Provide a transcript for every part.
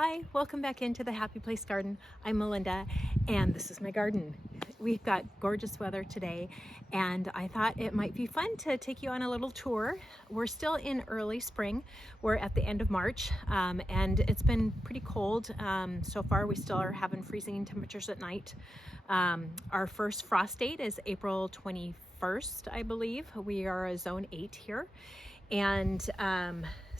Hi, welcome back into the Happy Place Garden. I'm Melinda and this is my garden. We've got gorgeous weather today and I thought it might be fun to take you on a little tour. We're still in early spring. We're at the end of March and it's been pretty cold so far. We still are having freezing temperatures at night. Our first frost date is April 21st, I believe. We are a zone 8 here. And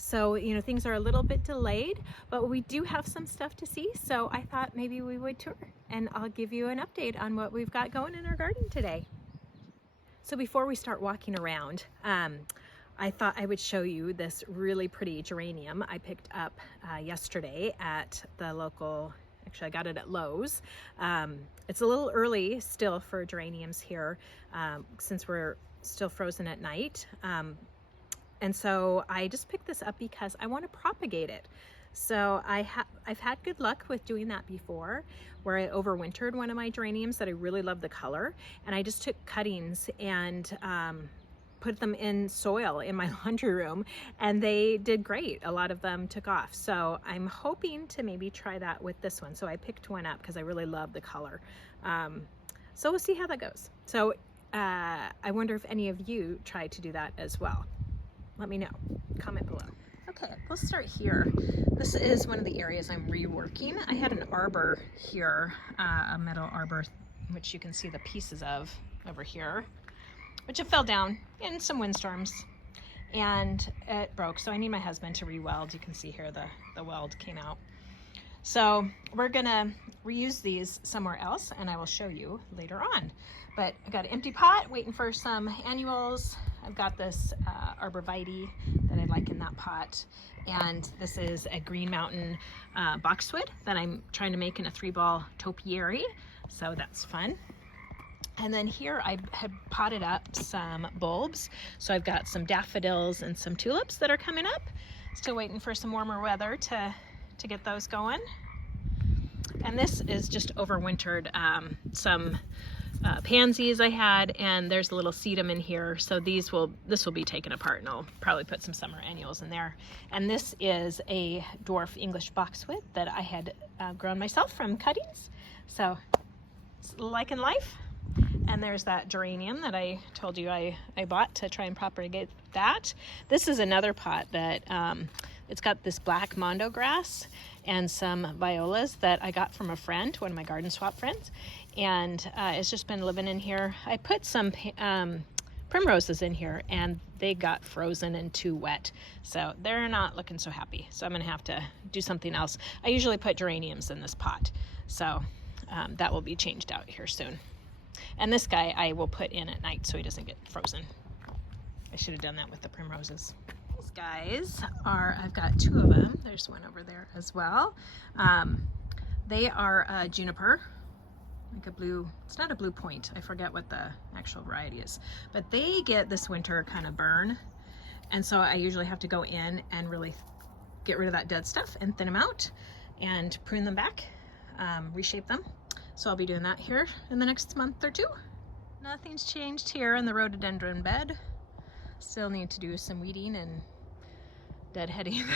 so, you know, things are a little bit delayed, but we do have some stuff to see. So I thought maybe we would tour and I'll give you an update on what we've got going in our garden today. So before we start walking around, I thought I would show you this really pretty geranium I picked up yesterday at the local, actually I got it at Lowe's. It's a little early still for geraniums here since we're still frozen at night. And so I just picked this up because I want to propagate it. So I've had good luck with doing that before, where I overwintered one of my geraniums that I really love the color, and I just took cuttings and put them in soil in my laundry room, and they did great. A lot of them took off. So I'm hoping to maybe try that with this one. So I picked one up because I really love the color. So we'll see how that goes. So I wonder if any of you tried to do that as well. Let me know, comment below. Okay, we'll start here. This is one of the areas I'm reworking. I had an arbor here, a metal arbor, which you can see the pieces of over here, which it fell down in some windstorms and it broke. So I need my husband to re-weld. You can see here the weld came out. So we're gonna reuse these somewhere else and I will show you later on. But I got an empty pot waiting for some annuals. I've got this arborvitae that I like in that pot. And this is a Green Mountain boxwood that I'm trying to make in a 3-ball topiary. So that's fun. And then here I had potted up some bulbs. So I've got some daffodils and some tulips that are coming up. Still waiting for some warmer weather to get those going. And this is just overwintered some pansies I had, and there's a little sedum in here, so this will be taken apart and I'll probably put some summer annuals in there. And this is a dwarf English boxwood that I had grown myself from cuttings, so it's liking life. And there's that geranium that I told you I bought to try and propagate that. This is another pot that it's got this black mondo grass and some violas that I got from a friend, one of my garden swap friends, and it's just been living in here. I put some primroses in here and they got frozen and too wet, so they're not looking so happy. So I'm gonna have to do something else. I usually put geraniums in this pot, so that will be changed out here soon. And this guy I will put in at night so he doesn't get frozen. I should have done that with the primroses. These guys are, I've got 2 of them. There's one over there as well. They are juniper, like a blue, it's not a blue point. I forget what the actual variety is, but they get this winter kind of burn. And so I usually have to go in and really get rid of that dead stuff and thin them out and prune them back, reshape them. So I'll be doing that here in the next month or 2. Nothing's changed here in the rhododendron bed. Still need to do some weeding and deadheading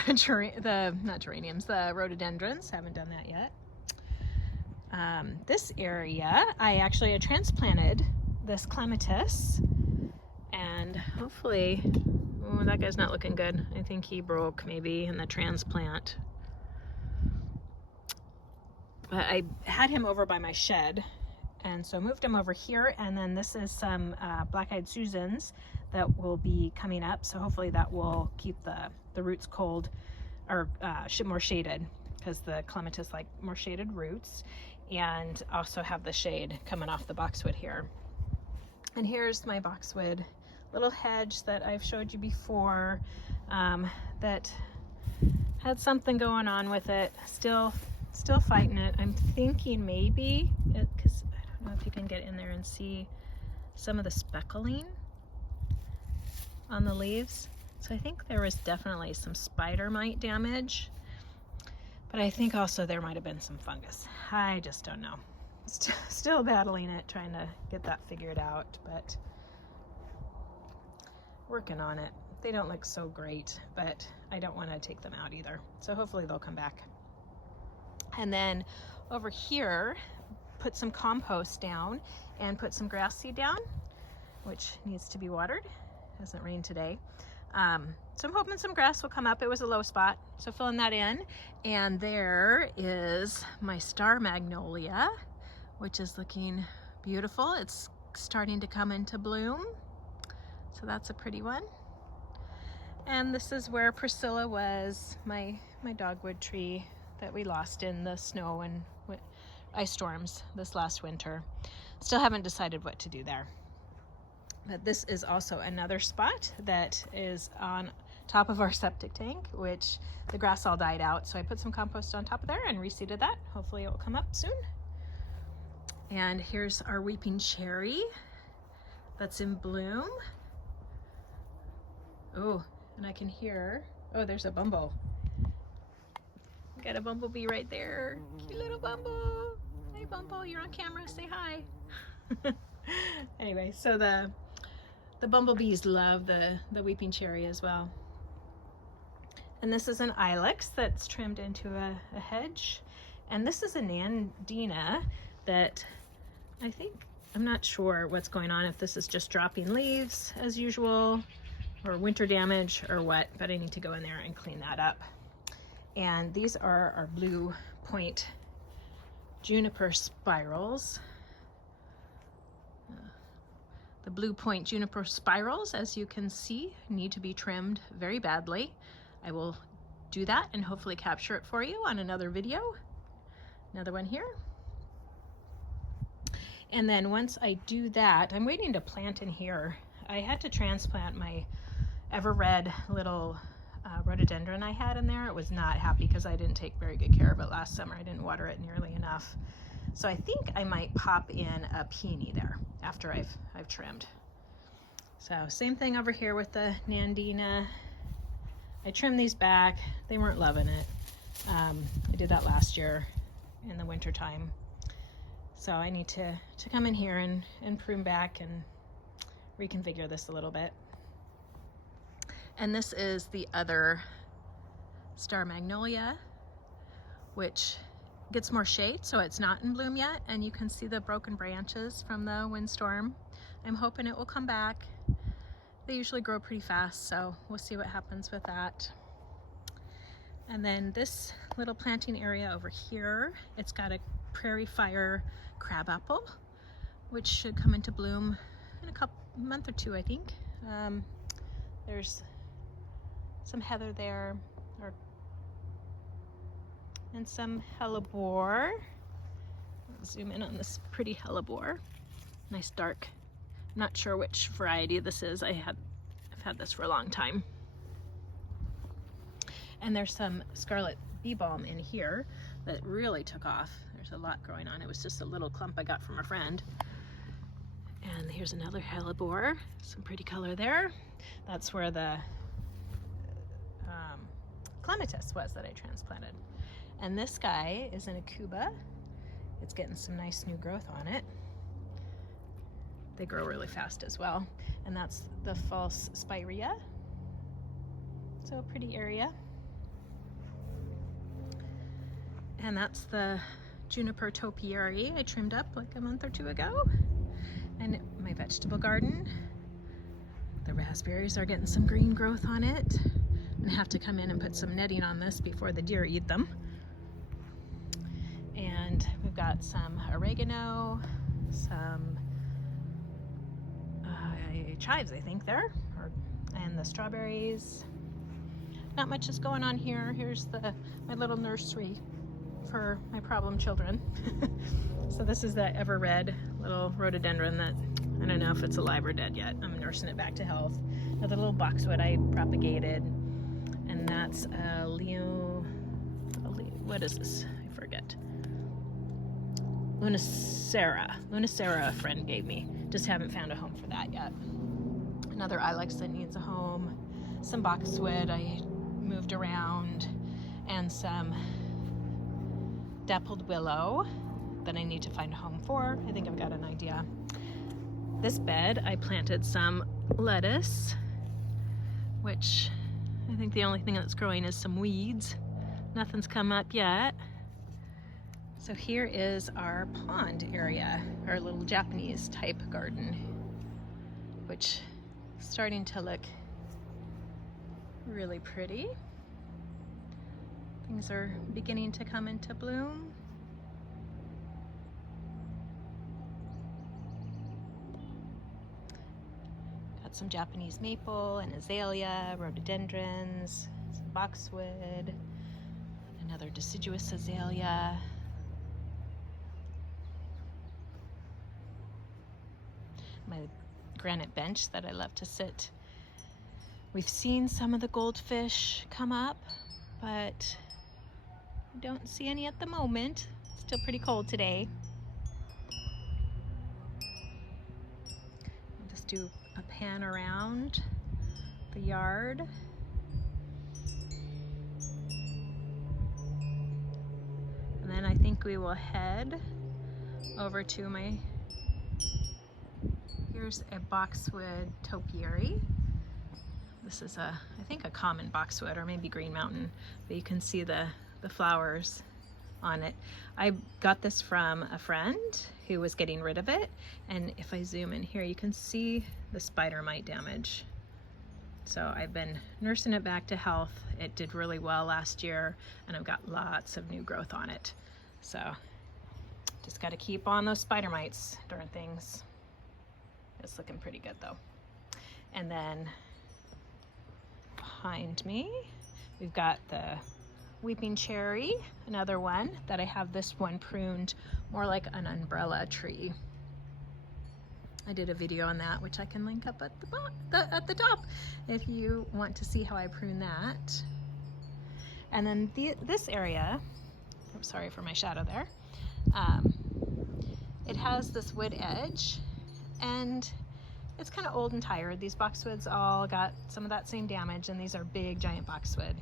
the rhododendrons. Haven't done that yet. This area, I actually transplanted this clematis, and hopefully, oh, that guy's not looking good. I think he broke maybe in the transplant. But I had him over by my shed, and so moved him over here. And then this is some black-eyed Susans that will be coming up. So hopefully that will keep the roots cold, or more shaded, because the clematis like more shaded roots, and also have the shade coming off the boxwood here. And here's my boxwood little hedge that I've showed you before, that had something going on with it. Still fighting it. I'm thinking maybe, because I don't know if you can get in there and see some of the speckling on the leaves. So I think there was definitely some spider mite damage, but I think also there might have been some fungus. I just don't know. Still battling it, trying to get that figured out, but working on it. They don't look so great, but I don't want to take them out either. So hopefully they'll come back. And then over here, put some compost down and put some grass seed down, which needs to be watered. Hasn't rained today. So I'm hoping some grass will come up. It was a low spot, so filling that in. And there is my star magnolia, which is looking beautiful. It's starting to come into bloom, so that's a pretty one. And this is where Priscilla was, my dogwood tree that we lost in the snow and ice storms this last winter. Still haven't decided what to do there. But this is also another spot that is on top of our septic tank, which the grass all died out. So I put some compost on top of there and reseeded that. Hopefully it will come up soon. And here's our weeping cherry that's in bloom. Oh, and I can hear, oh, there's a bumble. Got a bumblebee right there. Cute little bumble. Hey Bumble, you're on camera, say hi. Anyway, so the bumblebees love the weeping cherry as well. And this is an ilex that's trimmed into a hedge. And this is a nandina that I'm not sure what's going on, if this is just dropping leaves as usual or winter damage or what, but I need to go in there and clean that up. And these are our blue point juniper spirals. The blue point juniper spirals, as you can see, need to be trimmed very badly. I will do that and hopefully capture it for you on another video. Another one here. And then once I do that, I'm waiting to plant in here. I had to transplant my ever red little rhododendron I had in there. It was not happy because I didn't take very good care of it last summer. I didn't water it nearly enough. So I think I might pop in a peony there after I've trimmed. So same thing over here with the nandina. I trimmed these back. They weren't loving it. I did that last year in the winter time. So I need to come in here and prune back and reconfigure this a little bit. And this is the other star magnolia, which gets more shade, so it's not in bloom yet, and you can see the broken branches from the windstorm. I'm hoping it will come back. They usually grow pretty fast, so we'll see what happens with that. And then this little planting area over here, it's got a prairie fire crabapple, which should come into bloom in a month or two, I think. There's some heather there, and some hellebore. I'll zoom in on this pretty hellebore. Nice dark. I'm not sure which variety this is. I've had this for a long time. And there's some scarlet bee balm in here that really took off. There's a lot growing on. It was just a little clump I got from a friend. And here's another hellebore. Some pretty color there. That's where the clematis was that I transplanted. And this guy is an acuba. It's getting some nice new growth on it. They grow really fast as well. And that's the false spirea. So a pretty area. And that's the juniper topiary I trimmed up like a month or two ago. And my vegetable garden, the raspberries are getting some green growth on it. I'm gonna have to come in and put some netting on this before the deer eat them. And we've got some oregano, some chives, I think there, and the strawberries. Not much is going on here. Here's my little nursery for my problem children. So this is the ever red little rhododendron that I don't know if it's alive or dead yet. I'm nursing it back to health. Another little boxwood I propagated, and that's what is this? I forget. Lunacera a friend gave me. Just haven't found a home for that yet. Another ilex that needs a home. Some boxwood I moved around, and some dappled willow that I need to find a home for. I think I've got an idea. This bed I planted some lettuce, which I think the only thing that's growing is some weeds. Nothing's come up yet. So here is our pond area, our little Japanese type garden, which is starting to look really pretty. Things are beginning to come into bloom. Got some Japanese maple and azalea, rhododendrons, some boxwood, another deciduous azalea. My granite bench that I love to sit. We've seen some of the goldfish come up, but I don't see any at the moment. It's still pretty cold today. I'll just do a pan around the yard. And then I think we will head over to my, here's a boxwood topiary. This is I think a common boxwood or maybe Green Mountain, but you can see the flowers on it. I got this from a friend who was getting rid of it, and if I zoom in here you can see the spider mite damage. So I've been nursing it back to health. It did really well last year and I've got lots of new growth on it. So just got to keep on those spider mites, darn things. It's looking pretty good though. And then behind me we've got the weeping cherry, another one that I have this one pruned more like an umbrella tree. I did a video on that, which I can link up at the top if you want to see how I prune that. And then this area, I'm sorry for my shadow there, it has this wood edge and it's kind of old and tired. These boxwoods all got some of that same damage, and these are big giant boxwood,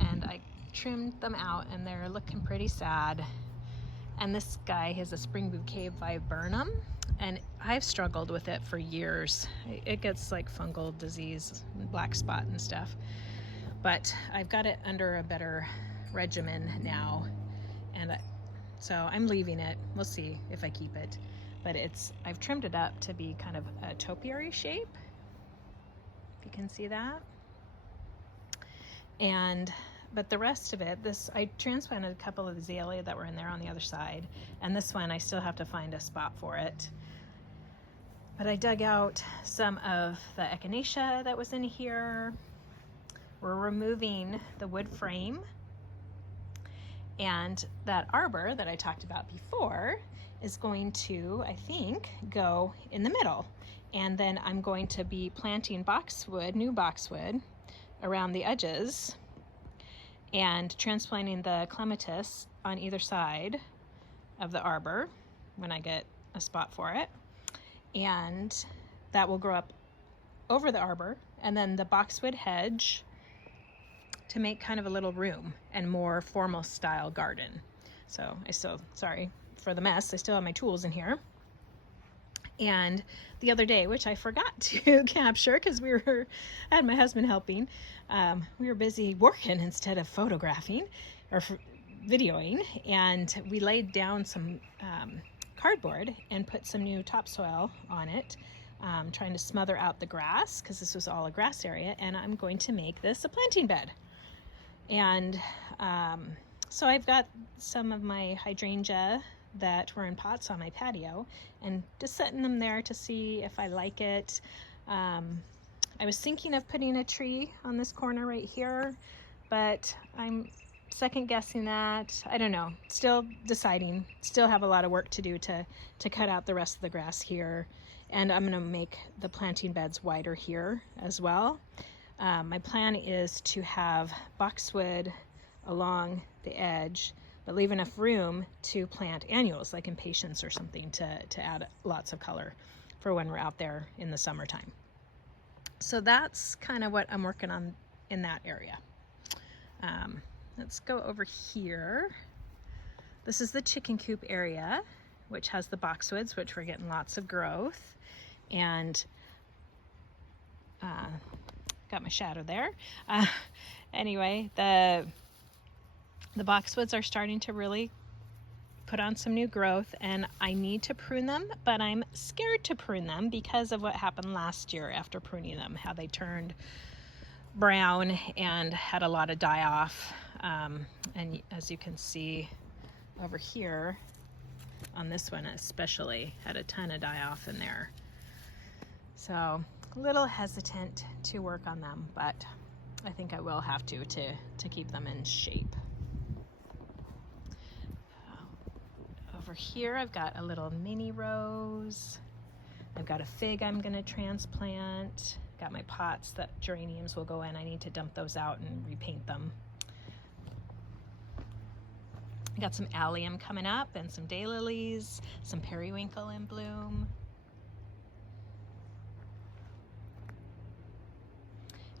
and I trimmed them out and they're looking pretty sad. And this guy has a spring bouquet viburnum, and I've struggled with it for years. It gets like fungal disease, black spot and stuff, but I've got it under a better regimen now, and so I'm leaving it. We'll see if I keep it, but I've trimmed it up to be kind of a topiary shape, if you can see that. But the rest of it, I transplanted a couple of azalea that were in there on the other side, and this one I still have to find a spot for it. But I dug out some of the echinacea that was in here. We're removing the wood frame, and that arbor that I talked about before is going to, I think, go in the middle. And then I'm going to be planting boxwood, new boxwood, around the edges, and transplanting the clematis on either side of the arbor when I get a spot for it. And that will grow up over the arbor, and then the boxwood hedge to make kind of a little room and more formal style garden. So sorry for the mess, I still have my tools in here. And the other day, which I forgot to capture because I had my husband helping, we were busy working instead of photographing or videoing, and we laid down some cardboard and put some new topsoil on it, trying to smother out the grass because this was all a grass area, and I'm going to make this a planting bed. And so I've got some of my hydrangea that were in pots on my patio and just setting them there to see if I like it. I was thinking of putting a tree on this corner right here, but I'm second guessing that. I don't know, still deciding, still have a lot of work to do to cut out the rest of the grass here. And I'm gonna make the planting beds wider here as well. My plan is to have boxwood along the edge, but leave enough room to plant annuals like impatiens or something to add lots of color for when we're out there in the summertime. So that's kind of what I'm working on in that area. Let's go over here. This is the chicken coop area, which has the boxwoods, which we're getting lots of growth. And got my shadow there. Anyway, the boxwoods are starting to really put on some new growth, and I need to prune them, but I'm scared to prune them because of what happened last year after pruning them, how they turned brown and had a lot of die off. And as you can see over here on this one especially, had a ton of die off in there. So a little hesitant to work on them, but I think I will have to keep them in shape. Over here I've got a little mini rose. I've got a fig I'm going to transplant. Got my pots that geraniums will go in. I need to dump those out and repaint them. I got some allium coming up and some daylilies, some periwinkle in bloom.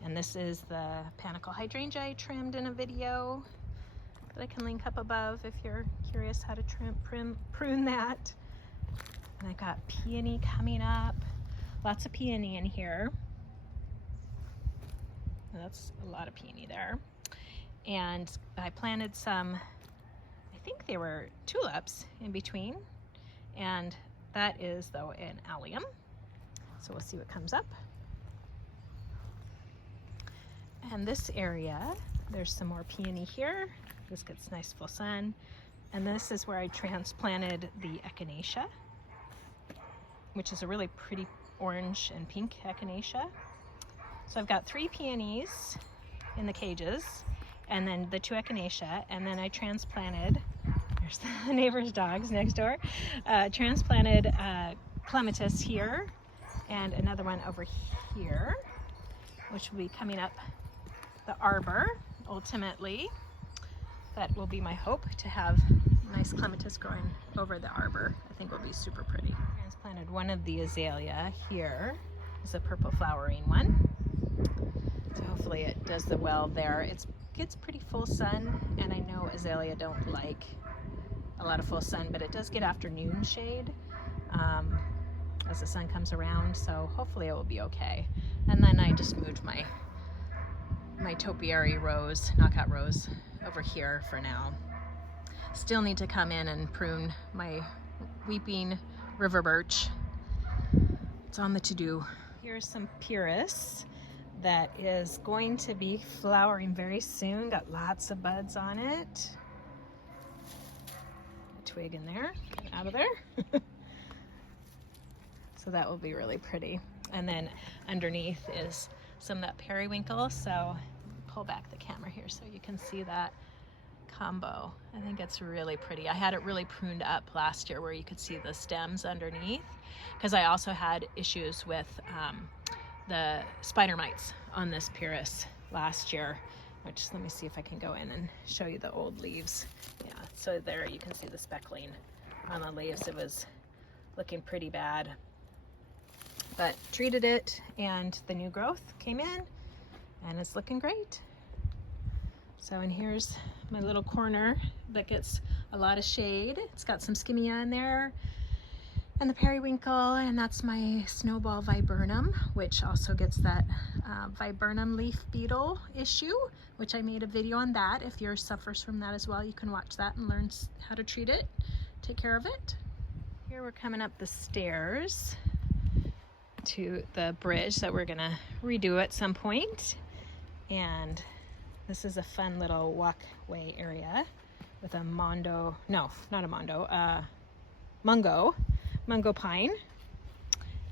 And this is the panicle hydrangea I trimmed in a video that I can link up above if you're curious how to prune that. And I got peony coming up. Lots of peony in here. That's a lot of peony there. And I planted some, I think they were tulips in between. And that is, though, an allium. So we'll see what comes up. And this area, there's some more peony here. This gets nice full sun. And this is where I transplanted the echinacea, which is a really pretty orange and pink echinacea. So I've got 3 peonies in the cages, and then the 2 echinacea, and then I transplanted, there's the neighbor's dogs next door, transplanted clematis here, and another one over here, which will be coming up the arbor, ultimately. That will be my hope, to have nice clematis growing over the arbor. I think will be super pretty. I transplanted one of the azalea here. It's a purple flowering one. So hopefully it does the well there. It gets pretty full sun, and I know azalea don't like a lot of full sun, but it does get afternoon shade as the sun comes around, so hopefully it will be okay. And then I just moved my topiary rose, knockout rose, over here for now. Still need to come in and prune my weeping river birch. It's on the to-do. Here's some pyrus that is going to be flowering very soon. Got lots of buds on it. A twig in there, get out of there. So that will be really pretty. And then underneath is some of that periwinkle. So pull back the camera here so you can see that combo. I think it's really pretty. I had it really pruned up last year where you could see the stems underneath, because I also had issues with the spider mites on this pyrus last year, which, let me see if I can go in and show you the old leaves. Yeah, so there you can see the speckling on the leaves. It was looking pretty bad, but treated it and the new growth came in and it's looking great. So, and here's my little corner that gets a lot of shade. It's got some skimmia in there and the periwinkle, and that's my snowball viburnum, which also gets that viburnum leaf beetle issue, which I made a video on that. If yours suffers from that as well, you can watch that and learn how to treat it, take care of it. Here we're coming up the stairs to the bridge that we're gonna redo at some point. And this is a fun little walkway area with a mondo, no, not a mondo, mungo pine,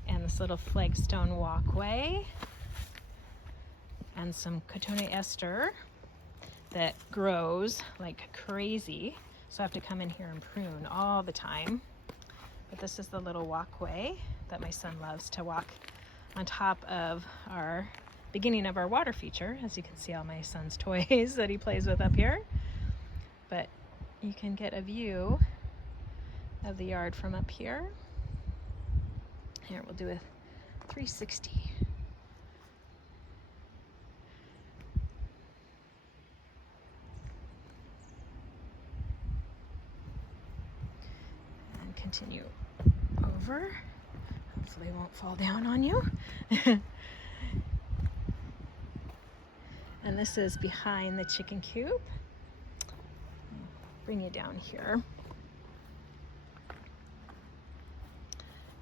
and this little flagstone walkway, and some cotoneaster that grows like crazy. So I have to come in here and prune all the time. But this is the little walkway that my son loves to walk on top of our beginning of our water feature. As you can see, all my son's toys that he plays with up here. But you can get a view of the yard from up here. Here, we'll do a 360. And continue over. Hopefully it won't fall down on you. And this is behind the chicken coop. Bring you down here.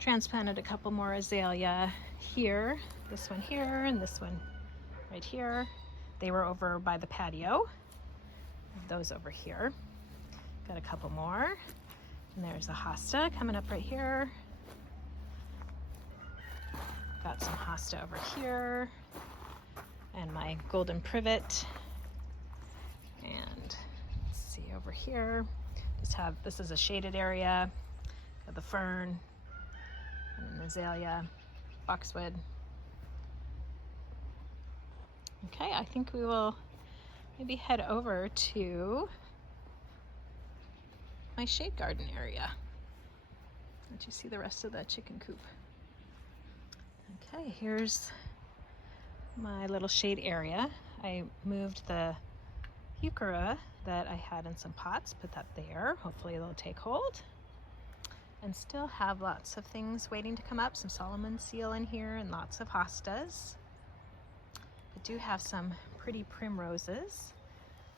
Transplanted a couple more azalea here, this one here, and this one right here. They were over by the patio. Those over here. Got a couple more. And there's a hosta coming up right here. Got some hosta over here. And my golden privet. And let's see over here. This is a shaded area. Got the fern and an azalea, boxwood. Okay, I think we will maybe head over to my shade garden area. Let you see the rest of the chicken coop. Okay, here's my little shade area. I moved the heuchera that I had in some pots, put that there. Hopefully they'll take hold. And still have lots of things waiting to come up. Some Solomon seal in here and lots of hostas. I do have some pretty primroses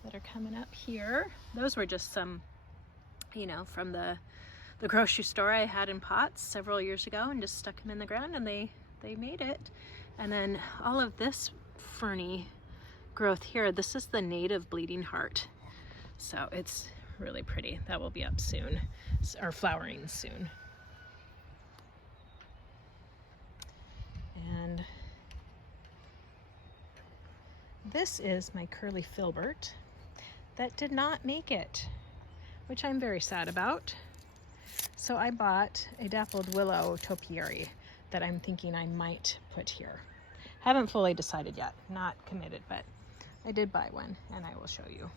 that are coming up here. Those were just some, you know, from the grocery store I had in pots several years ago and just stuck them in the ground and they made it. And then all of this ferny growth here, this is the native bleeding heart. So it's really pretty. That will be up soon, or flowering soon. And this is my curly filbert that did not make it, which I'm very sad about. So I bought a dappled willow topiary that I'm thinking I might put here. Haven't fully decided yet, not committed, but I did buy one and I will show you.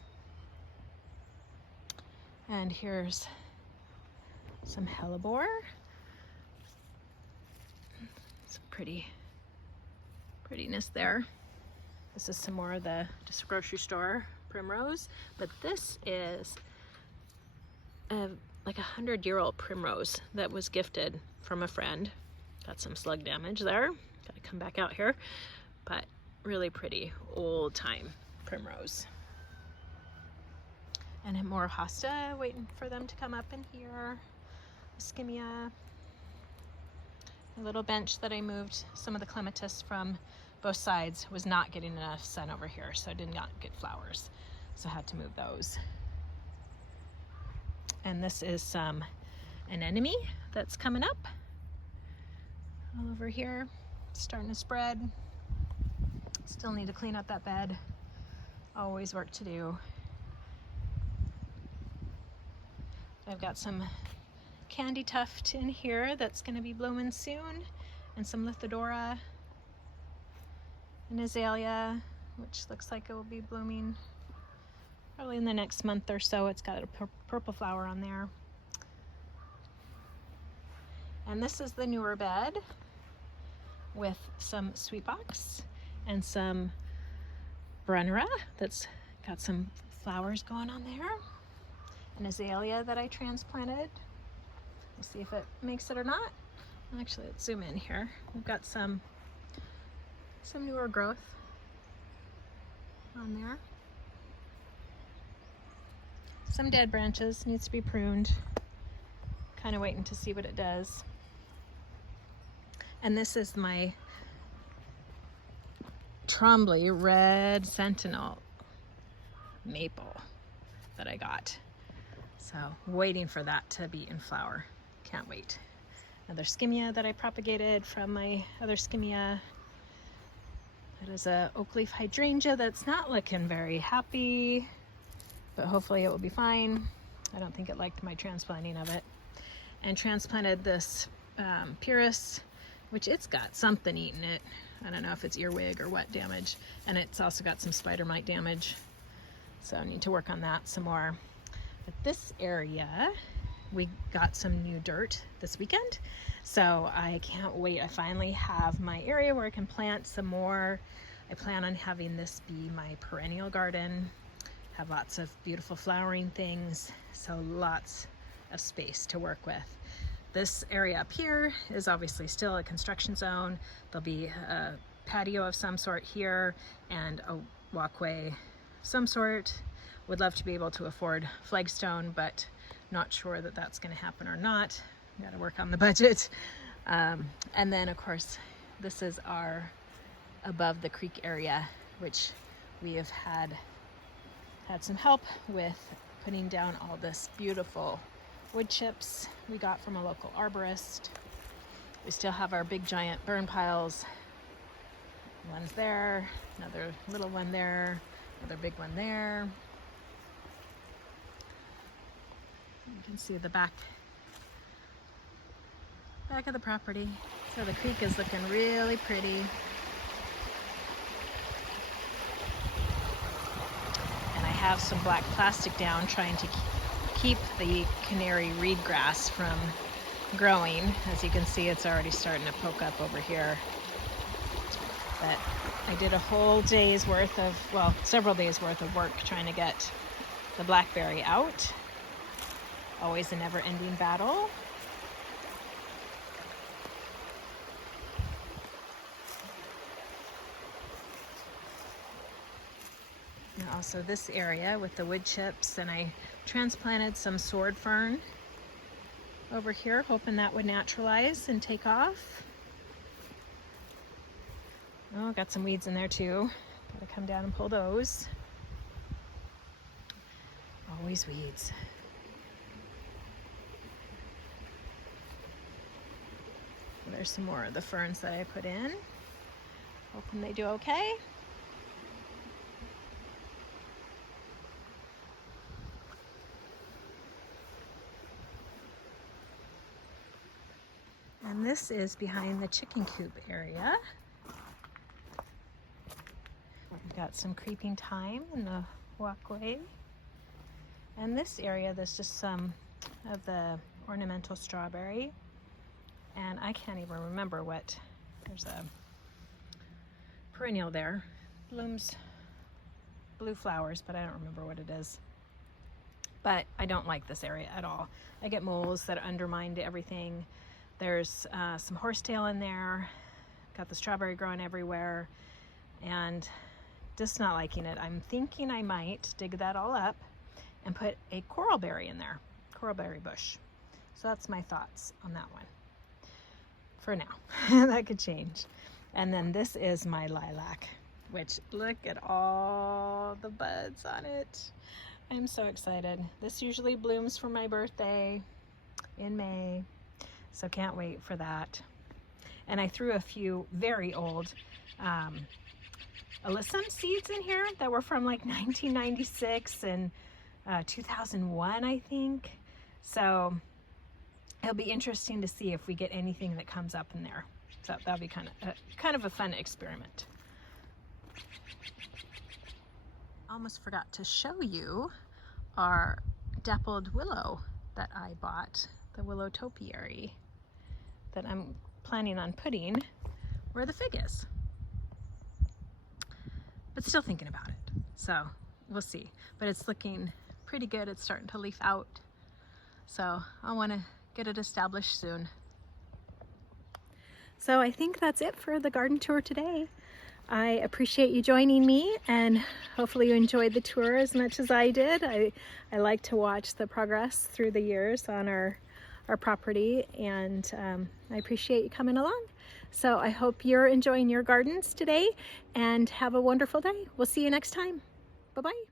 And here's some hellebore. Some prettiness there. This is some more of the just grocery store primrose, but this is like 100-year-old primrose that was gifted from a friend. Got some slug damage there. Gotta come back out here, but really pretty old time primrose. And more hosta, waiting for them to come up in here. Skimmia. A little bench that I moved some of the clematis from both sides was not getting enough sun over here, so I did not get flowers. So I had to move those. And this is some anemone that's coming up all over here. It's starting to spread. Still need to clean up that bed. Always work to do. I've got some candy tuft in here that's going to be blooming soon, and some Lithidora, an azalea, which looks like it will be blooming probably in the next month or so. It's got a purple flower on there. And this is the newer bed with some sweet box and some Brunnera that's got some flowers going on there. An azalea that I transplanted. We'll see if it makes it or not. Actually, let's zoom in here. We've got some newer growth on there. Some dead branches, needs to be pruned. Kind of waiting to see what it does. And this is my Trombley Red Sentinel maple that I got. So waiting for that to be in flower. Can't wait. Another skimmia that I propagated from my other skimmia. That is a oak leaf hydrangea that's not looking very happy, but hopefully it will be fine. I don't think it liked my transplanting of it. And transplanted this Pyrrhus, which it's got something eating it. I don't know if it's earwig or what damage. And it's also got some spider mite damage. So I need to work on that some more. But this area, we got some new dirt this weekend. So I can't wait. I finally have my area where I can plant some more. I plan on having this be my perennial garden. Have lots of beautiful flowering things. So lots of space to work with. This area up here is obviously still a construction zone. There'll be a patio of some sort here and a walkway of some sort. Would love to be able to afford flagstone, but not sure that that's going to happen or not. Got to work on the budget. And then of course, this is our above the creek area, which we have had some help with putting down all this beautiful wood chips we got from a local arborist. We still have our big giant burn piles. One's there, another little one there, another big one there. You can see the back of the property. So the creek is looking really pretty. And I have some black plastic down trying to keep the canary reed grass from growing. As you can see, it's already starting to poke up over here. But I did a whole day's worth of, well, several days worth of work trying to get the blackberry out. Always a never-ending battle. And also this area with the wood chips, and I transplanted some sword fern over here, hoping that would naturalize and take off. Oh, got some weeds in there too. Gotta come down and pull those. Always weeds. There's some more of the ferns that I put in. Hoping they do okay. And this is behind the chicken coop area. We've got some creeping thyme in the walkway. And this area, there's just some of the ornamental strawberry. And I can't even remember what, there's a perennial there. Blooms blue flowers, but I don't remember what it is. But I don't like this area at all. I get moles that undermine everything. There's some horsetail in there. Got the strawberry growing everywhere. And just not liking it. I'm thinking I might dig that all up and put a coralberry in there. Coralberry bush. So that's my thoughts on that one. For now. That could change. And then this is my lilac, which look at all the buds on it. I'm so excited. This usually blooms for my birthday in May. So can't wait for that. And I threw a few very old alyssum seeds in here that were from like 1996 and 2001, I think. So it'll be interesting to see if we get anything that comes up in there. So that'll be kind of a fun experiment. Almost forgot to show you our dappled willow that I bought, the willow topiary that I'm planning on putting where the fig is. But still thinking about it. So we'll see. But it's looking pretty good. It's starting to leaf out. So I want to get it established soon. So I think that's it for the garden tour today. I appreciate you joining me, and hopefully you enjoyed the tour as much as I did. I like to watch the progress through the years on our property, and I appreciate you coming along. So I hope you're enjoying your gardens today, and have a wonderful day. We'll see you next time. Bye-bye.